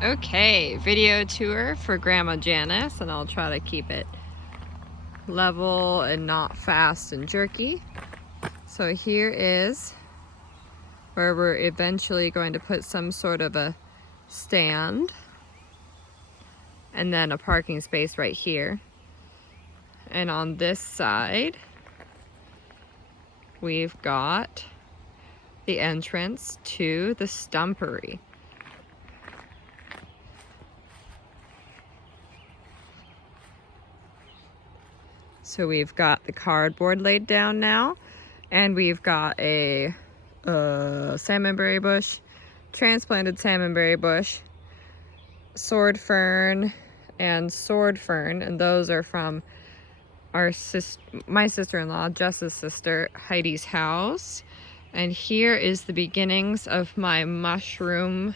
Okay, video tour for Grandma Janice, and I'll try to keep it level and not fast and jerky. So here is where we're eventually going to put some sort of a stand, and then a parking space right here. And on this side, we've got the entrance to the stumpery. So we've got the cardboard laid down now, and we've got a salmonberry bush, transplanted salmonberry bush, sword fern, and sword fern, and those are from my sister-in-law, Jess's sister, Heidi's house. And here is the beginnings of my mushroom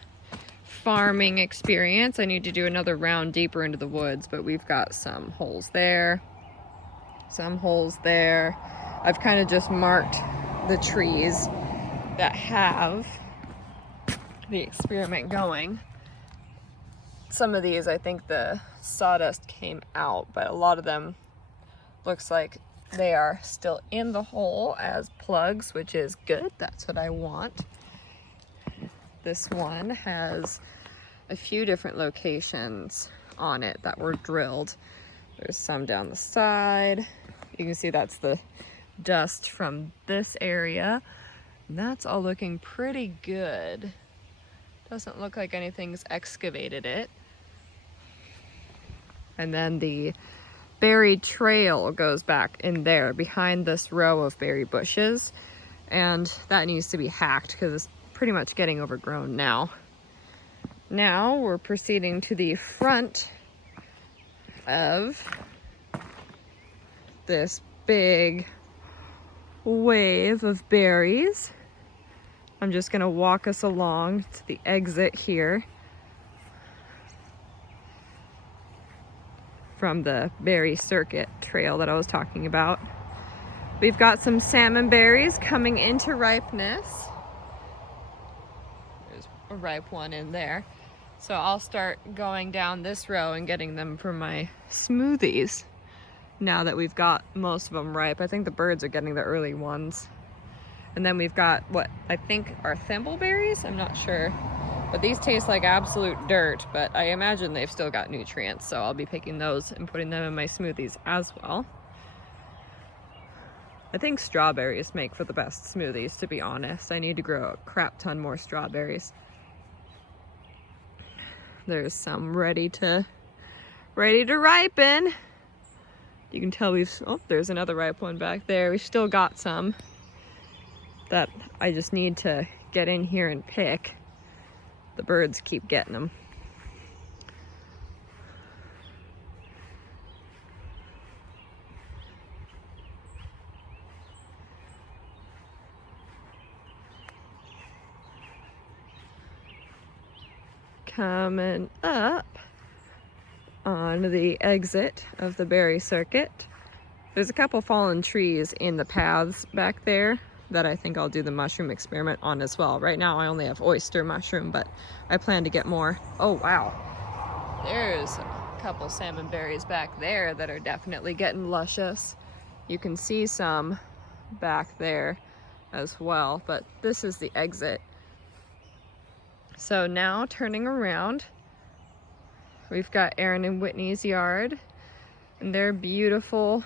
farming experience. I need to do another round deeper into the woods, but we've got some holes there, some holes there. I've kind of just marked the trees that have the experiment going. Some of these, I think the sawdust came out, but a lot of them looks like they are still in the hole as plugs, which is good. That's what I want. This one has a few different locations on it that were drilled. There's some down the side. You can see that's the dust from this area. And that's all looking pretty good. Doesn't look like anything's excavated it. And then the berry trail goes back in there behind this row of berry bushes. And that needs to be hacked because it's pretty much getting overgrown now. Now we're proceeding to the front of this big wave of berries. I'm just gonna walk us along to the exit here from the berry circuit trail that I was talking about. We've got some salmon berries coming into ripeness. There's a ripe one in there. So I'll start going down this row and getting them for my smoothies now that we've got most of them ripe. I think the birds are getting the early ones. And then we've got what I think are thimbleberries, I'm not sure. But these taste like absolute dirt, but I imagine they've still got nutrients, so I'll be picking those and putting them in my smoothies as well. I think strawberries make for the best smoothies, to be honest. I need to grow a crap ton more strawberries. There's some ready to ripen. You can tell there's another ripe one back there. We've still got some that I just need to get in here and pick. The birds keep getting them. Coming up on the exit of the berry circuit, there's a couple fallen trees in the paths back there that I think I'll do the mushroom experiment on as well. Right now I only have oyster mushroom, but I plan to get more. Oh wow, there's a couple salmon berries back there that are definitely getting luscious. You can see some back there as well, but this is the exit. So now turning around, we've got Aaron and Whitney's yard and their beautiful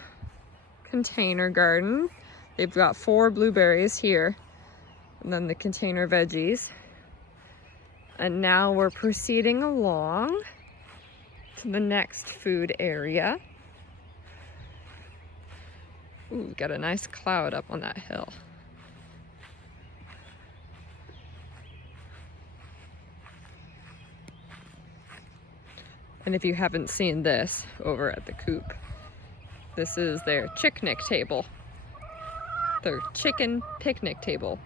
container garden. They've got 4 blueberries here, and then the container veggies. And now we're proceeding along to the next food area. Ooh, we've got a nice cloud up on that hill. And if you haven't seen this over at the coop, this is their picnic table. Their chicken picnic table.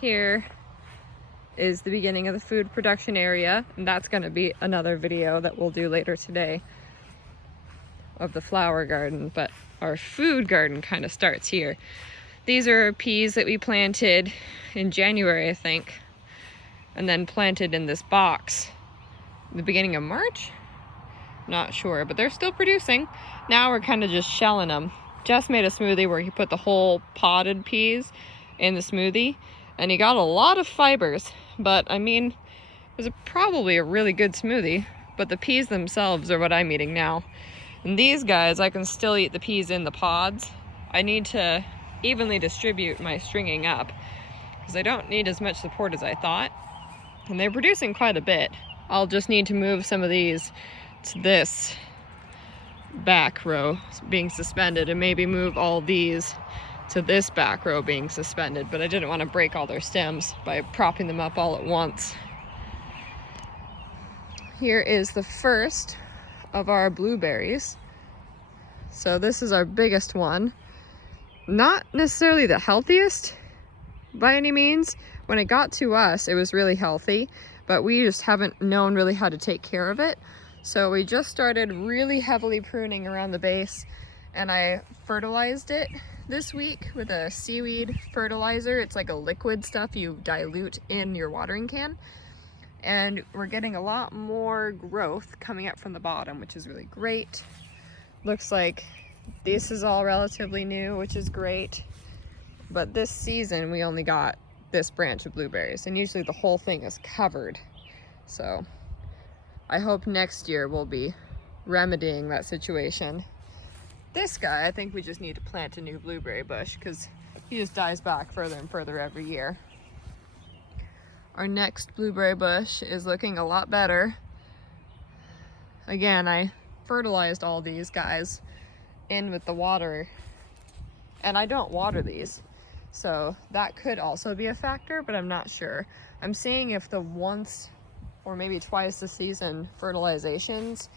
Here is the beginning of the food production area, and that's going to be another video that we'll do later today of the flower garden, but our food garden kind of starts here. These are peas that we planted in January, I think. and then planted in this box the beginning of March. Not sure, but they're still producing. Now we're kind of just shelling them. Jess made a smoothie where he put the whole potted peas in the smoothie, and he got a lot of fibers, but I mean, it was probably a really good smoothie, but the peas themselves are what I'm eating now. And these guys, I can still eat the peas in the pods. I need to evenly distribute my stringing up because I don't need as much support as I thought, and they're producing quite a bit. I'll just need to move some of these to this back row being suspended, and maybe move all these to this back row being suspended, but I didn't want to break all their stems by propping them up all at once. Here is the first of our blueberries. So this is our biggest one. Not necessarily the healthiest by any means. When it got to us, it was really healthy, but we just haven't known really how to take care of it. So we just started really heavily pruning around the base, and I fertilized it this week with a seaweed fertilizer. It's like a liquid stuff you dilute in your watering can. And we're getting a lot more growth coming up from the bottom, which is really great. Looks like this is all relatively new, which is great. But this season we only got this branch of blueberries, and usually the whole thing is covered. So I hope next year we'll be remedying that situation. This guy, I think we just need to plant a new blueberry bush because he just dies back further and further every year. Our next blueberry bush is looking a lot better. Again, I fertilized all these guys in with the water, and I don't water these, so that could also be a factor, but I'm not sure. I'm seeing if the once or maybe twice a season fertilizations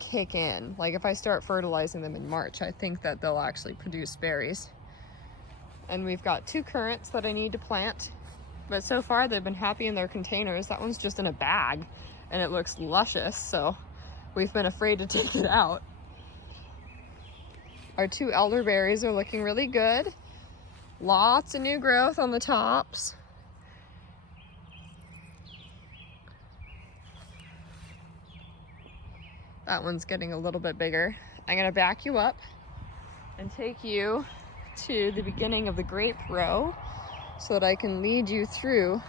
kick in. Like if I start fertilizing them in March, I think that they'll actually produce berries. And we've got 2 currants that I need to plant, but so far they've been happy in their containers. That one's just in a bag and it looks luscious, so we've been afraid to take it out. Our 2 elderberries are looking really good. Lots of new growth on the tops. That one's getting a little bit bigger. I'm gonna back you up and take you to the beginning of the grape row so that I can lead you through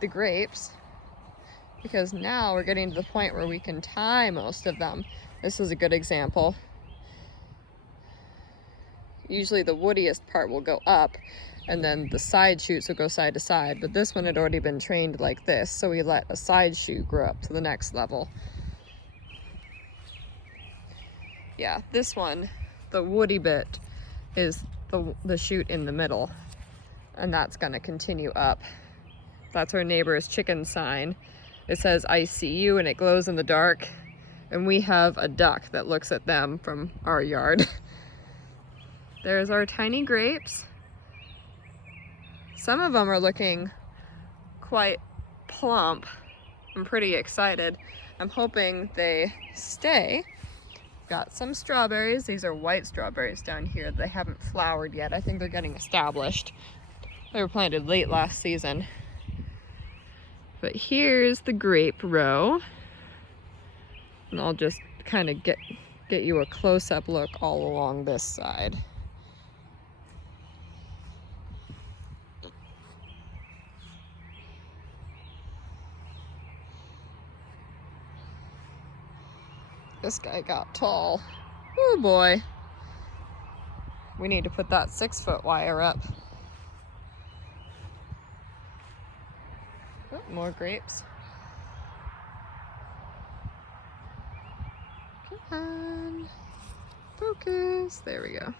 the grapes, because now we're getting to the point where we can tie most of them. This is a good example. Usually the woodiest part will go up and then the side shoots will go side to side, but this one had already been trained like this, so we let a side shoot grow up to the next level. Yeah, this one, the woody bit, is the shoot in the middle, and that's gonna continue up. That's our neighbor's chicken sign. It says, "I see you," and it glows in the dark, and we have a duck that looks at them from our yard. There's our tiny grapes. Some of them are looking quite plump. I'm pretty excited. I'm hoping they stay. Got some strawberries. These are white strawberries down here. They haven't flowered yet. I think they're getting established. They were planted late last season. But here's the grape row. And I'll just kind of get you a close-up look all along this side. This guy got tall. Oh boy. We need to put that 6-foot wire up. Oh, more grapes. Come on. Focus. There we go.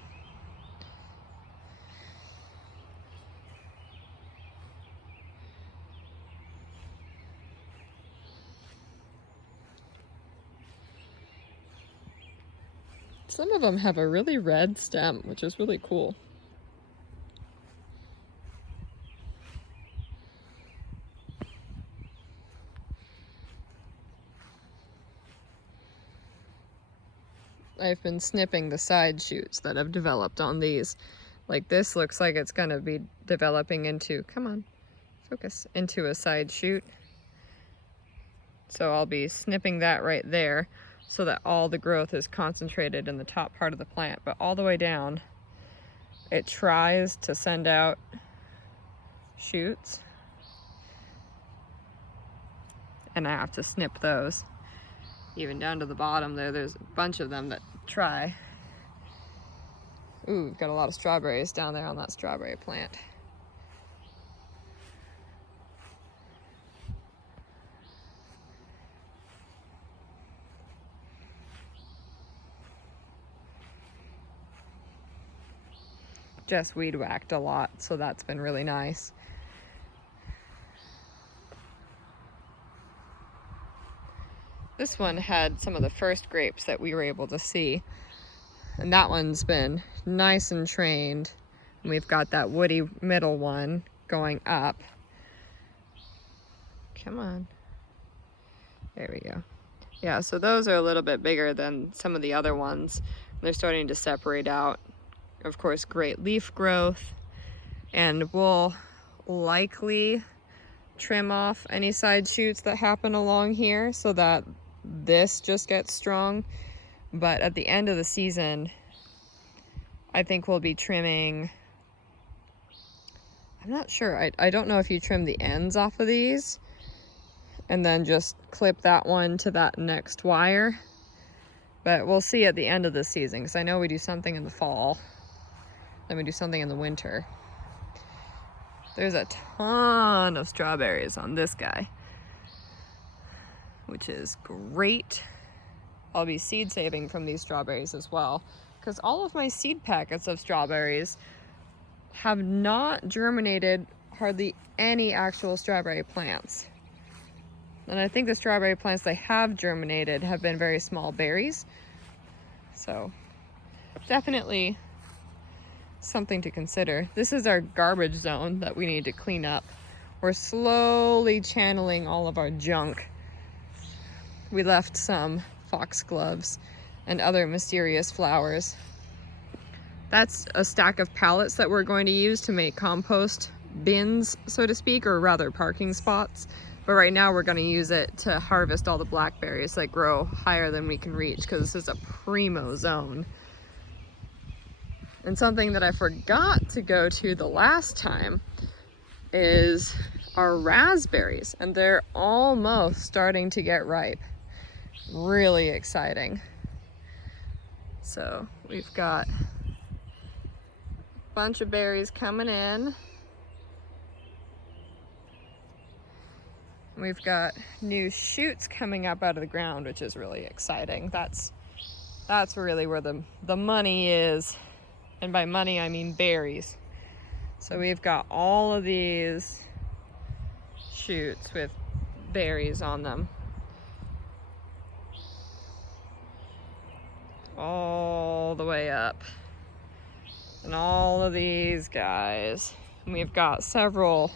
Some of them have a really red stem, which is really cool. I've been snipping the side shoots that have developed on these. Like this looks like it's gonna be developing into, come on, focus, into a side shoot. So I'll be snipping that right there so that all the growth is concentrated in the top part of the plant, but all the way down it tries to send out shoots, and I have to snip those. Even down to the bottom there's a bunch of them that try. Ooh, we've got a lot of strawberries down there on that strawberry plant. Just weed whacked a lot, so that's been really nice. This one had some of the first grapes that we were able to see, and that one's been nice and trained. And we've got that woody middle one going up. Come on. There we go. Yeah, so those are a little bit bigger than some of the other ones. They're starting to separate out. Of course, great leaf growth, and we'll likely trim off any side shoots that happen along here so that this just gets strong. But at the end of the season, I think we'll be trimming, I'm not sure, I don't know if you trim the ends off of these and then just clip that one to that next wire, but we'll see at the end of the season, because I know we do something in the fall, then we do something in the winter. There's a ton of strawberries on this guy, which is great. I'll be seed saving from these strawberries as well, because all of my seed packets of strawberries have not germinated hardly any actual strawberry plants. And I think the strawberry plants they have germinated have been very small berries. So definitely something to consider. This is our garbage zone that we need to clean up. We're slowly channeling all of our junk. We left some foxgloves and other mysterious flowers. That's a stack of pallets that we're going to use to make compost bins, so to speak, or rather parking spots. But right now we're going to use it to harvest all the blackberries that grow higher than we can reach, because this is a primo zone. And something that I forgot to go to the last time is our raspberries, and they're almost starting to get ripe. Really exciting. So we've got a bunch of berries coming in. We've got new shoots coming up out of the ground, which is really exciting. That's really where the money is. And by money, I mean berries. So we've got all of these shoots with berries on them. All the way up. And all of these guys. And we've got several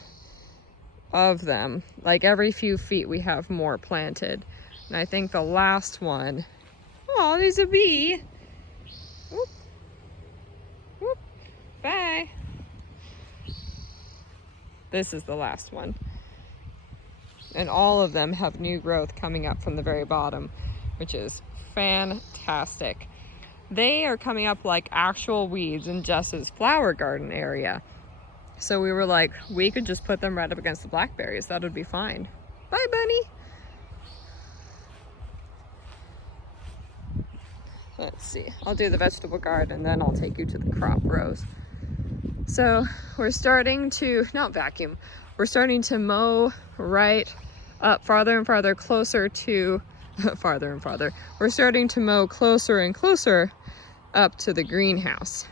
of them. Like every few feet we have more planted. And I think the last one, oh, there's a bee. Whoop. Whoop. Bye. This is the last one. And all of them have new growth coming up from the very bottom, which is fantastic. They are coming up like actual weeds in Jess's flower garden area. So we were like, we could just put them right up against the blackberries. That would be fine. Bye, bunny. Let's see. I'll do the vegetable garden and then I'll take you to the crop rows. So we're starting to, not vacuum, we're starting to mow right up farther and farther closer to, farther and farther. We're starting to mow closer and closer up to the greenhouse,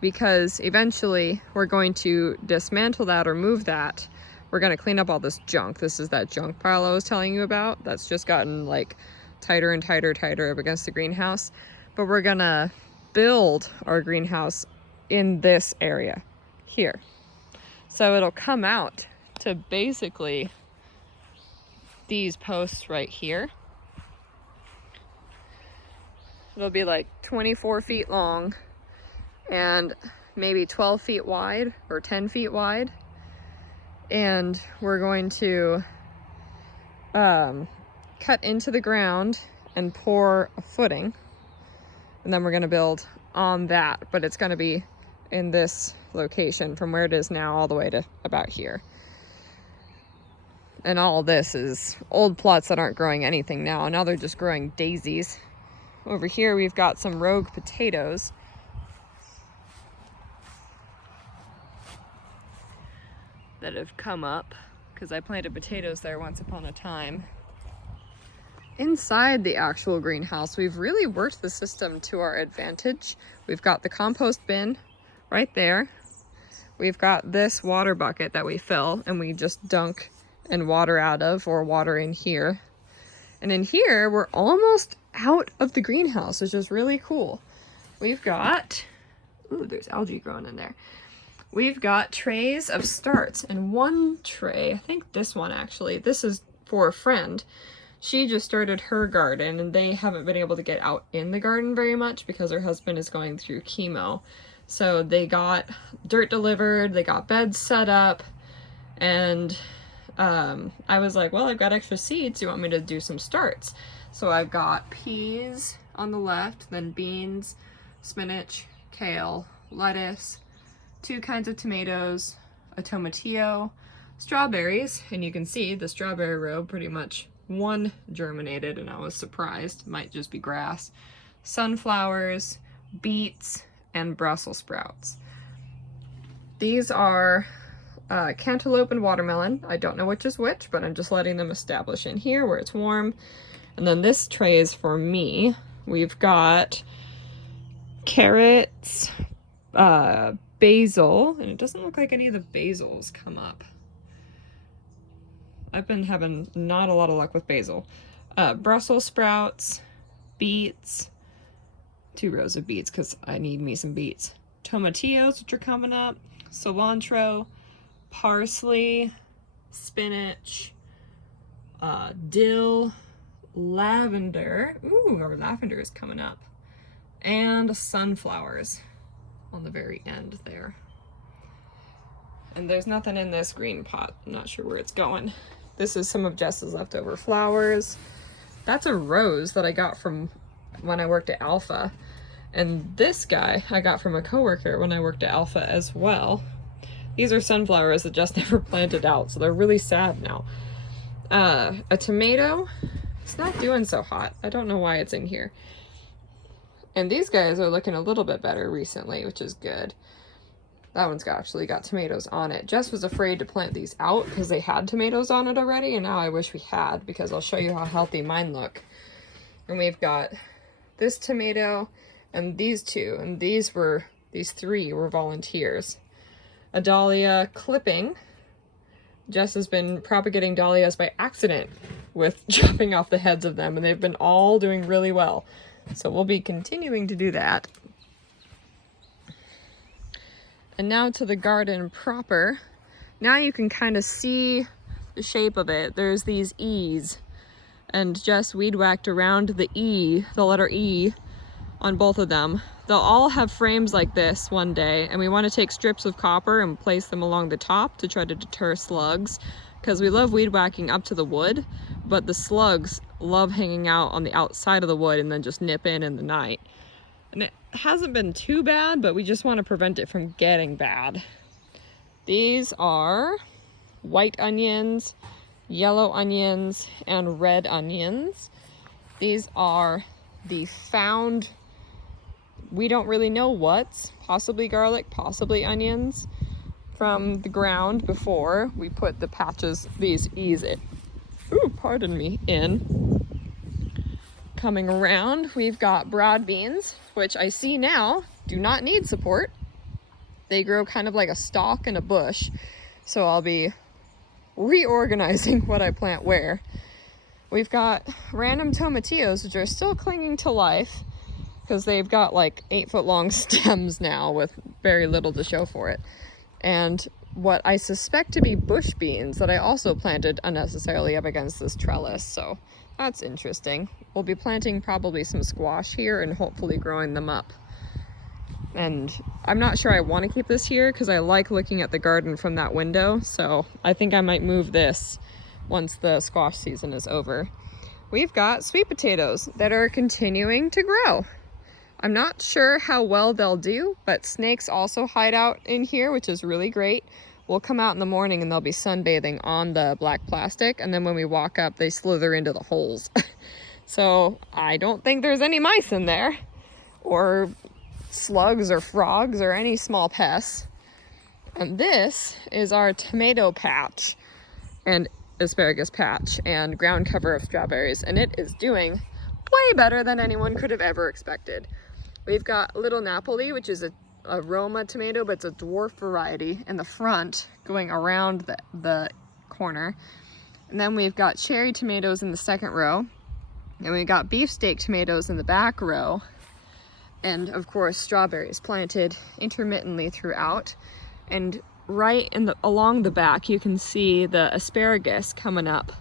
because eventually we're going to dismantle that or move that. We're going to clean up all this junk. This is that junk pile I was telling you about that's just gotten like tighter and tighter up against the greenhouse. But we're going to build our greenhouse in this area here. So it'll come out to basically these posts right here. It'll be like 24 feet long and maybe 12 feet wide or 10 feet wide. and we're going to cut into the ground and pour a footing, and then we're going to build on that, but it's going to be in this location from where it is now all the way to about here. And all this is old plots that aren't growing anything now. Now they're just growing daisies. Over here we've got some rogue potatoes. That have come up because I planted potatoes there once upon a time. Inside the actual greenhouse, we've really worked the system to our advantage. We've got the compost bin right there. We've got this water bucket that we fill and we just dunk and water out of, or water in here. And in here, we're almost out of the greenhouse, which is really cool. We've got, ooh, there's algae growing in there. We've got trays of starts, and one tray, I think this one actually, this is for a friend. She just started her garden, and they haven't been able to get out in the garden very much because her husband is going through chemo. So they got dirt delivered, they got beds set up, and I was like, well, I've got extra seeds. You want me to do some starts? So I've got peas on the left, then beans, spinach, kale, lettuce, 2 kinds of tomatoes, a tomatillo, strawberries, and you can see the strawberry row pretty much one germinated, and I was surprised. Might just be grass. Sunflowers, beets, and Brussels sprouts. These are cantaloupe and watermelon. I don't know which is which, but I'm just letting them establish in here where it's warm. And then this tray is for me. We've got carrots, basil, and it doesn't look like any of the basils come up. I've been having not a lot of luck with basil. Brussels sprouts, beets, 2 rows of beets because I need me some beets. Tomatillos, which are coming up, cilantro, parsley, spinach, dill, lavender. Ooh, our lavender is coming up. And sunflowers on the very end there. And there's nothing in this green pot. I'm not sure where it's going. This is some of Jess's leftover flowers. That's a rose that I got from when I worked at Alpha. And this guy I got from a coworker when I worked at Alpha as well. These are sunflowers that just never planted out, so they're really sad now. A tomato. It's not doing so hot. I don't know why it's in here. And these guys are looking a little bit better recently, which is good. That one's actually got tomatoes on it. Jess was afraid to plant these out because they had tomatoes on it already, and now I wish we had, because I'll show you how healthy mine look. And we've got this tomato and these 2, and these 3 were volunteers. A dahlia clipping. Jess has been propagating dahlias by accident with chopping off the heads of them, and they've been all doing really well. So we'll be continuing to do that. And now to the garden proper. Now you can kind of see the shape of it. There's these E's, and Jess weed whacked around the E, the letter E, on both of them. They'll all have frames like this one day, and we want to take strips of copper and place them along the top to try to deter slugs, because we love weed whacking up to the wood, but the slugs love hanging out on the outside of the wood and then just nip in the night. And it hasn't been too bad, but we just want to prevent it from getting bad. These are white onions, yellow onions, and red onions. These are the found, we don't really know what's, possibly garlic, possibly onions, from the ground before we put the patches, these E's in. Ooh, pardon me, in. Coming around, we've got broad beans, which I see now do not need support. They grow kind of like a stalk in a bush, so I'll be reorganizing what I plant where. We've got random tomatillos, which are still clinging to life because they've got like 8-foot long stems now with very little to show for it. And what I suspect to be bush beans that I also planted unnecessarily up against this trellis, so that's interesting. We'll be planting probably some squash here and hopefully growing them up. And I'm not sure I want to keep this here because I like looking at the garden from that window. So I think I might move this once the squash season is over. We've got sweet potatoes that are continuing to grow. I'm not sure how well they'll do, but snakes also hide out in here, which is really great. We'll come out in the morning and they'll be sunbathing on the black plastic, and then when we walk up, they slither into the holes. So I don't think there's any mice in there, or slugs or frogs or any small pests. And this is our tomato patch and asparagus patch and ground cover of strawberries, and it is doing way better than anyone could have ever expected. We've got Little Napoli, which is a Roma tomato, but it's a dwarf variety in the front going around the corner. And then we've got cherry tomatoes in the second row, and we've got beefsteak tomatoes in the back row. And of course, strawberries planted intermittently throughout. And right along the back, you can see the asparagus coming up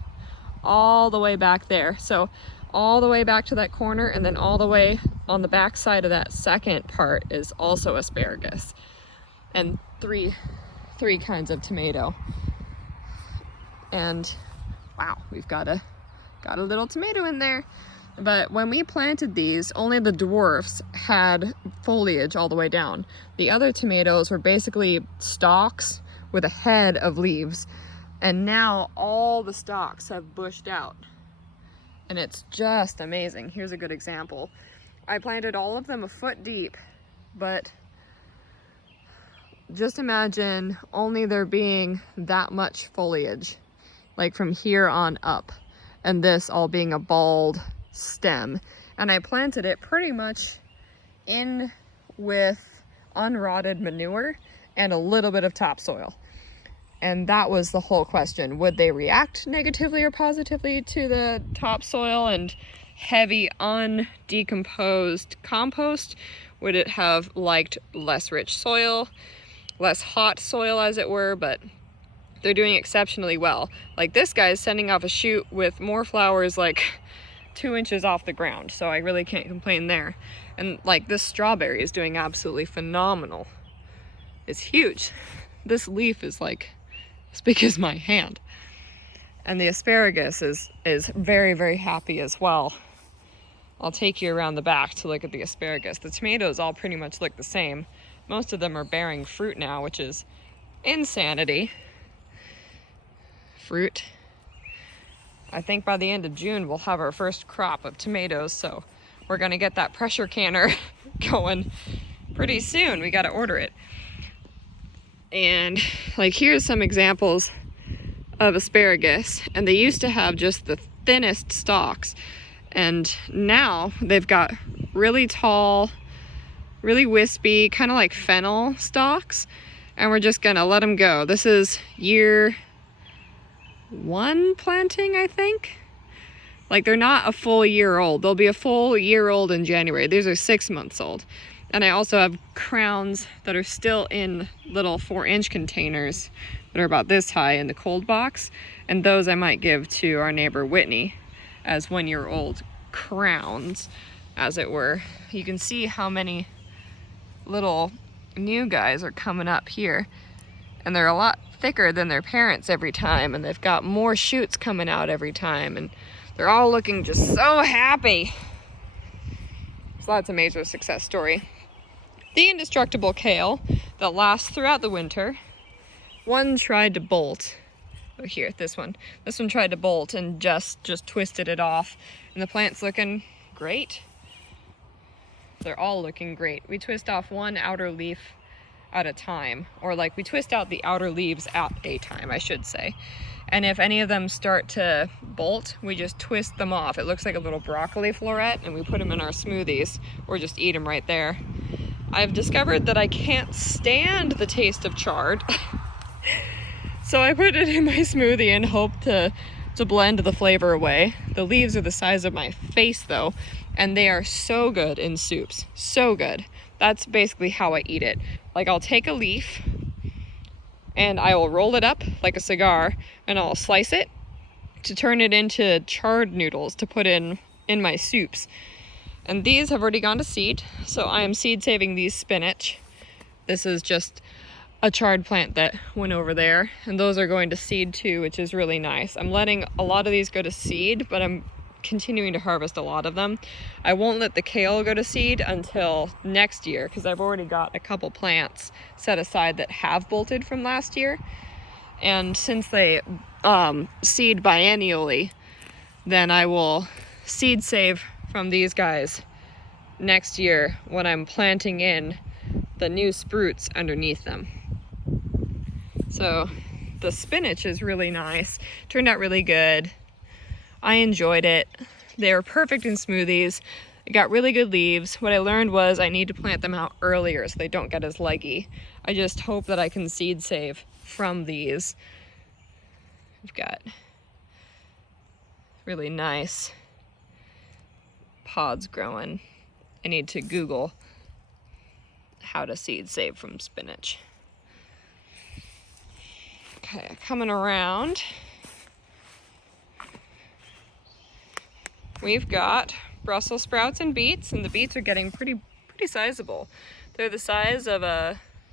all the way back there. So all the way back to that corner, and then all the way on the back side of that second part is also asparagus. And three kinds of tomato. And wow, we've got a little tomato in there. But when we planted these, only the dwarfs had foliage all the way down. The other tomatoes were basically stalks with a head of leaves. And now all the stalks have bushed out. And it's just amazing. Here's a good example. I planted all of them a foot deep, but just imagine only there being that much foliage, like from here on up, and this all being a bald stem. And I planted it pretty much in with unrotted manure and a little bit of topsoil. And that was the whole question. Would they react negatively or positively to the topsoil and heavy undecomposed compost? Would it have liked less rich soil, less hot soil as it were? But they're doing exceptionally well. Like this guy is sending off a shoot with more flowers like 2 inches off the ground, so I really can't complain there. And like this strawberry is doing absolutely phenomenal. It's huge. This leaf is like as big as my hand. And the asparagus is very, very happy as well. I'll take you around the back to look at the asparagus. The tomatoes all pretty much look the same. Most of them are bearing fruit now, which is insanity. Fruit. I think by the end of June we'll have our first crop of tomatoes, so we're gonna get that pressure canner going pretty soon. We gotta order it. And like here's some examples of asparagus, and they used to have just the thinnest stalks, and now they've got really tall, really wispy, kind of like fennel stalks, and we're just gonna let them go. This is year 1 planting, I think. Like they're not a full year old. They'll be a full year old in January. These are 6 months old. And I also have crowns that are still in little 4-inch containers that are about this high in the cold box. And those I might give to our neighbor Whitney as 1-year-old crowns, as it were. You can see how many little new guys are coming up here. And they're a lot thicker than their parents every time. And they've got more shoots coming out every time. And they're all looking just so happy. So that's a major success story. The indestructible kale that lasts throughout the winter. One tried to bolt. Oh, here, this one. This one tried to bolt and just twisted it off. And the plant's looking great. They're all looking great. We twist off one outer leaf at a time. Or like we twist out the outer leaves at a time, I should say. And if any of them start to bolt, we just twist them off. It looks like a little broccoli floret, and we put them in our smoothies or just eat them right there. I've discovered that I can't stand the taste of chard. So I put it in my smoothie and hope to blend the flavor away. The leaves are the size of my face though, and they are so good in soups. So good. That's basically how I eat it. Like I'll take a leaf and I will roll it up like a cigar, and I'll slice it to turn it into chard noodles to put in my soups. And these have already gone to seed, so I am seed saving these spinach. This is just a chard plant that went over there, and those are going to seed too, which is really nice. I'm letting a lot of these go to seed, but I'm continuing to harvest a lot of them. I won't let the kale go to seed until next year because I've already got a couple plants set aside that have bolted from last year. And since they seed biennially, then I will seed save from these guys next year when I'm planting in the new sprouts underneath them. So the spinach is really nice. Turned out really good. I enjoyed it. They were perfect in smoothies. It got really good leaves. What I learned was I need to plant them out earlier so they don't get as leggy. I just hope that I can seed save from these. We've got really nice pods growing. I need to Google how to seed save from spinach. Okay, coming around, we've got Brussels sprouts and beets, and the beets are getting pretty sizable. They're the size of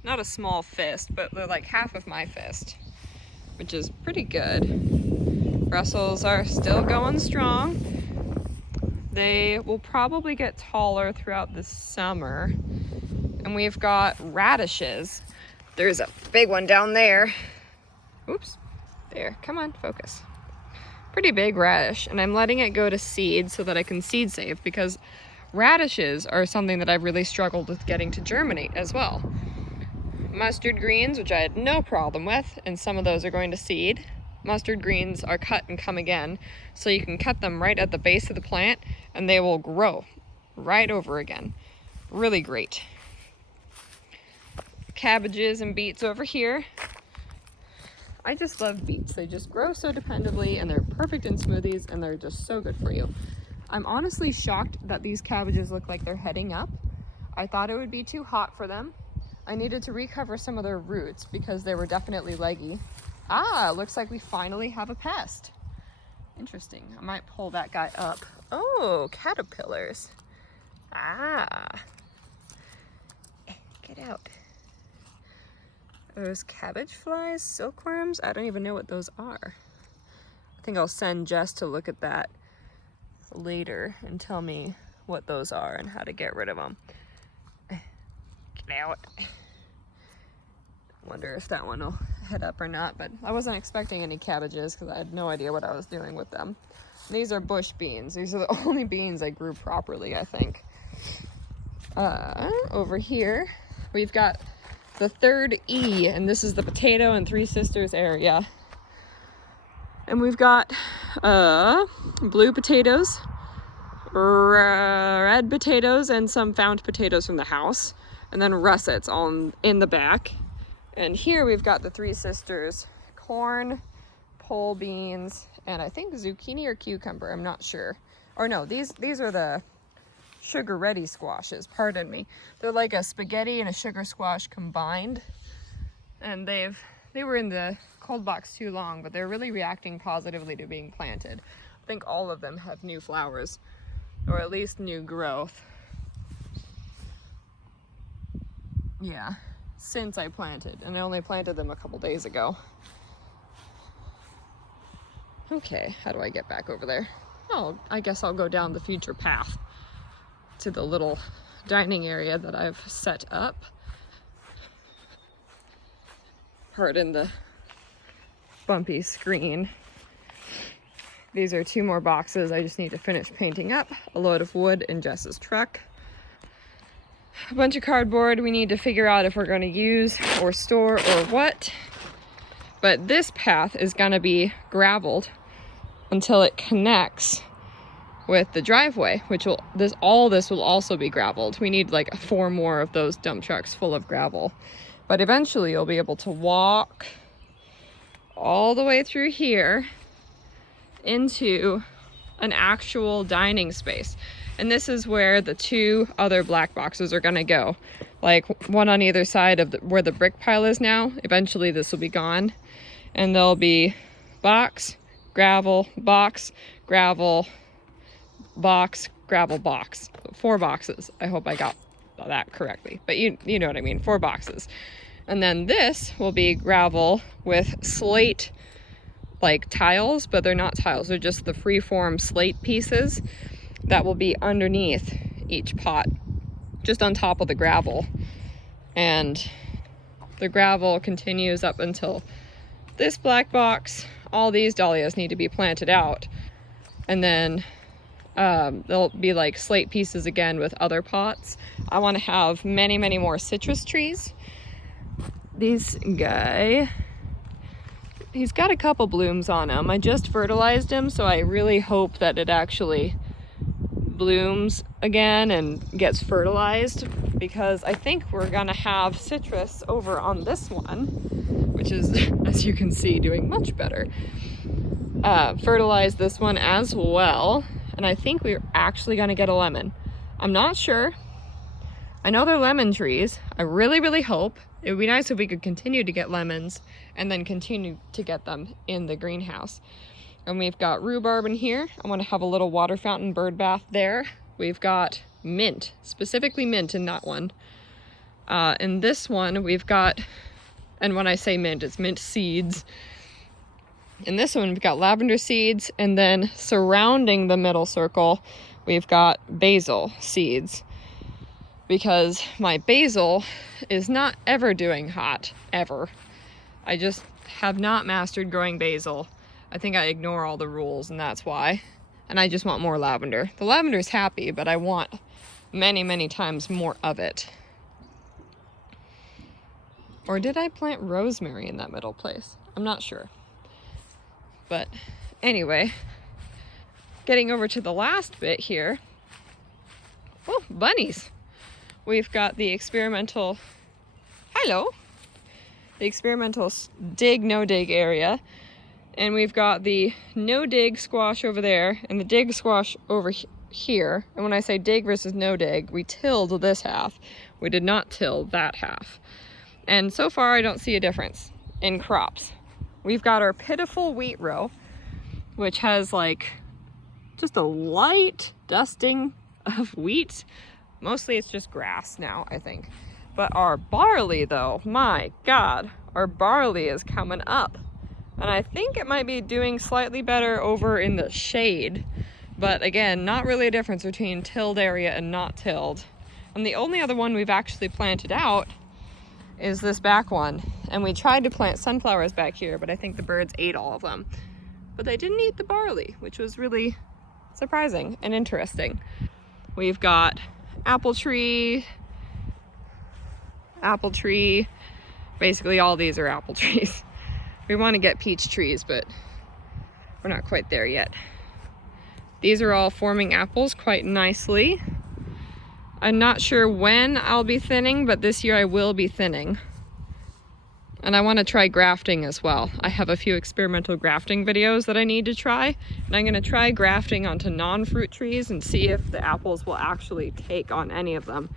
not a small fist, but they're like half of my fist, which is pretty good. Brussels are still going strong. They will probably get taller throughout the summer. And we've got radishes. There's a big one down there. Oops, there, come on, focus. Pretty big radish, and I'm letting it go to seed so that I can seed save, because radishes are something that I've really struggled with getting to germinate as well. Mustard greens, which I had no problem with, and some of those are going to seed. Mustard greens are cut and come again, so you can cut them right at the base of the plant and they will grow right over again. Really great. Cabbages and beets over here. I just love beets. They just grow so dependably and they're perfect in smoothies and they're just so good for you. I'm honestly shocked that these cabbages look like they're heading up. I thought it would be too hot for them. I needed to recover some of their roots because they were definitely leggy. Ah, looks like we finally have a pest. Interesting. I might pull that guy up. Oh, caterpillars. Ah. Get out. Those cabbage flies, silkworms? I don't even know what those are. I think I'll send Jess to look at that later and tell me what those are and how to get rid of them. Get out. Wonder if that one will head up or not, but I wasn't expecting any cabbages because I had no idea what I was doing with them. These are bush beans. These are the only beans I grew properly, I think. Over here, we've got the third E, and this is the potato and Three Sisters area. And we've got blue potatoes, red potatoes, and some found potatoes from the house, and then russets all in the back. And here we've got the Three Sisters corn, pole beans, and I think zucchini or cucumber, I'm not sure. Or no, these are the sugar ready squashes, pardon me. They're like a spaghetti and a sugar squash combined, and they were in the cold box too long, but they're really reacting positively to being planted. I think all of them have new flowers, or at least new growth. Yeah, since I planted, and I only planted them a couple days ago. Okay, how do I get back over there? Oh, I guess I'll go down the future path to the little dining area that I've set up. Pardon the bumpy screen. These are 2 more boxes I just need to finish painting up. A load of wood in Jess's truck. A bunch of cardboard we need to figure out if we're going to use or store or what. But this path is going to be graveled until it connects with the driveway, which will, all this will also be graveled. We need like 4 more of those dump trucks full of gravel. But eventually you'll be able to walk all the way through here into an actual dining space. And this is where the 2 other black boxes are gonna go. Like one on either side of where the brick pile is now. Eventually this will be gone. And there'll be box, gravel, box, gravel, box, gravel box, 4 boxes. I hope I got that correctly, but you know what I mean, 4 boxes. And then this will be gravel with slate like tiles, but they're not tiles, they're just the free-form slate pieces that will be underneath each pot, just on top of the gravel. And the gravel continues up until this black box. All these dahlias need to be planted out, and then there'll be like slate pieces again with other pots. I want to have many more citrus trees. This guy, he's got a couple blooms on him. I just fertilized him, so I really hope that it actually blooms again and gets fertilized, because I think we're gonna have citrus over on this one, which is, as you can see, doing much better. Fertilize this one as well, and I think we're actually gonna get a lemon. I'm not sure. I know they're lemon trees. I really hope. It would be nice if we could continue to get lemons and then continue to get them in the greenhouse. And we've got rhubarb in here. I want to have a little water fountain bird bath there. We've got mint, specifically mint in that one. In this one, we've got, and when I say mint, it's mint seeds. In this one, we've got lavender seeds, and then surrounding the middle circle, we've got basil seeds. Because my basil is not ever doing hot, ever. I just have not mastered growing basil. I think I ignore all the rules, and that's why. And I just want more lavender. The lavender's happy, but I want many times more of it. Or did I plant rosemary in that middle place? I'm not sure. But anyway, getting over to the last bit here. Oh, bunnies. We've got the experimental, hello, the experimental dig, no dig area. And we've got the no dig squash over there and the dig squash over here. And when I say dig versus no dig, we tilled this half. We did not till that half. And so far I don't see a difference in crops. We've got our pitiful wheat row, which has like just a light dusting of wheat. Mostly it's just grass now, I think. But our barley though, my God, our barley is coming up. And I think it might be doing slightly better over in the shade. But again, not really a difference between tilled area and not tilled. And the only other one we've actually planted out is this back one. And we tried to plant sunflowers back here, but I think the birds ate all of them. But they didn't eat the barley, which was really surprising and interesting. We've got apple tree. Basically all these are apple trees. We want to get peach trees, but we're not quite there yet. These are all forming apples quite nicely. I'm not sure when I'll be thinning, but this year I will be thinning. And I want to try grafting as well. I have a few experimental grafting videos that I need to try. And I'm going to try grafting onto non-fruit trees and see if the apples will actually take on any of them.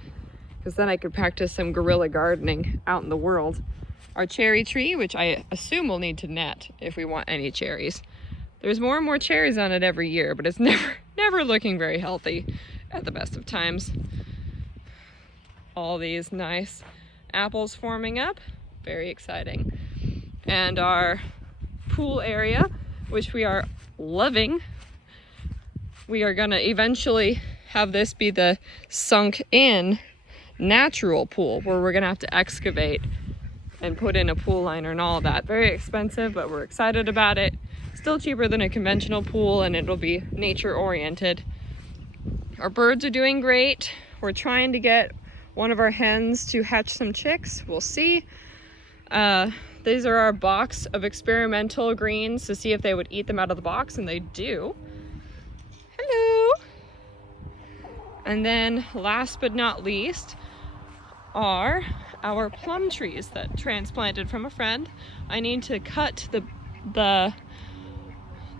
Because then I could practice some guerrilla gardening out in the world. Our cherry tree, which I assume we'll need to net if we want any cherries. There's more and more cherries on it every year, but it's never looking very healthy at the best of times. All these nice apples forming up, very exciting. And our pool area, which we are loving. We are gonna eventually have this be the sunk in natural pool where we're gonna have to excavate and put in a pool liner and all of that. Very expensive, but we're excited about it. Still cheaper than a conventional pool, and it'll be nature oriented. Our birds are doing great. We're trying to get one of our hens to hatch some chicks. We'll see. These are our box of experimental greens to see if they would eat them out of the box, and they do. Hello. And then last but not least are our plum trees that transplanted from a friend. I need to cut the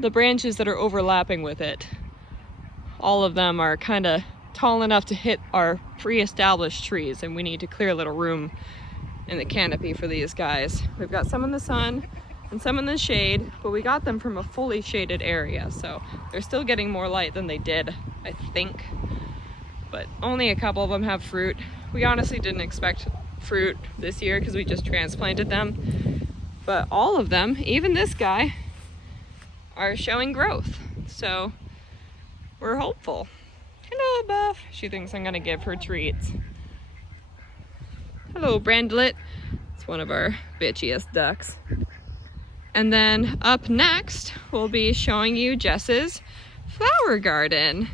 branches that are overlapping with it. All of them are kind of tall enough to hit our pre-established trees, and we need to clear a little room in the canopy for these guys. We've got some in the sun and some in the shade, but we got them from a fully shaded area, so they're still getting more light than they did, I think. but only a couple of them have fruit. We honestly didn't expect fruit this year because we just transplanted them, but all of them, even this guy, are showing growth. So we're hopeful. Hello, Buff. She thinks I'm gonna give her treats. Hello, Brandlet. It's one of our bitchiest ducks. And then up next, we'll be showing you Jess's flower garden.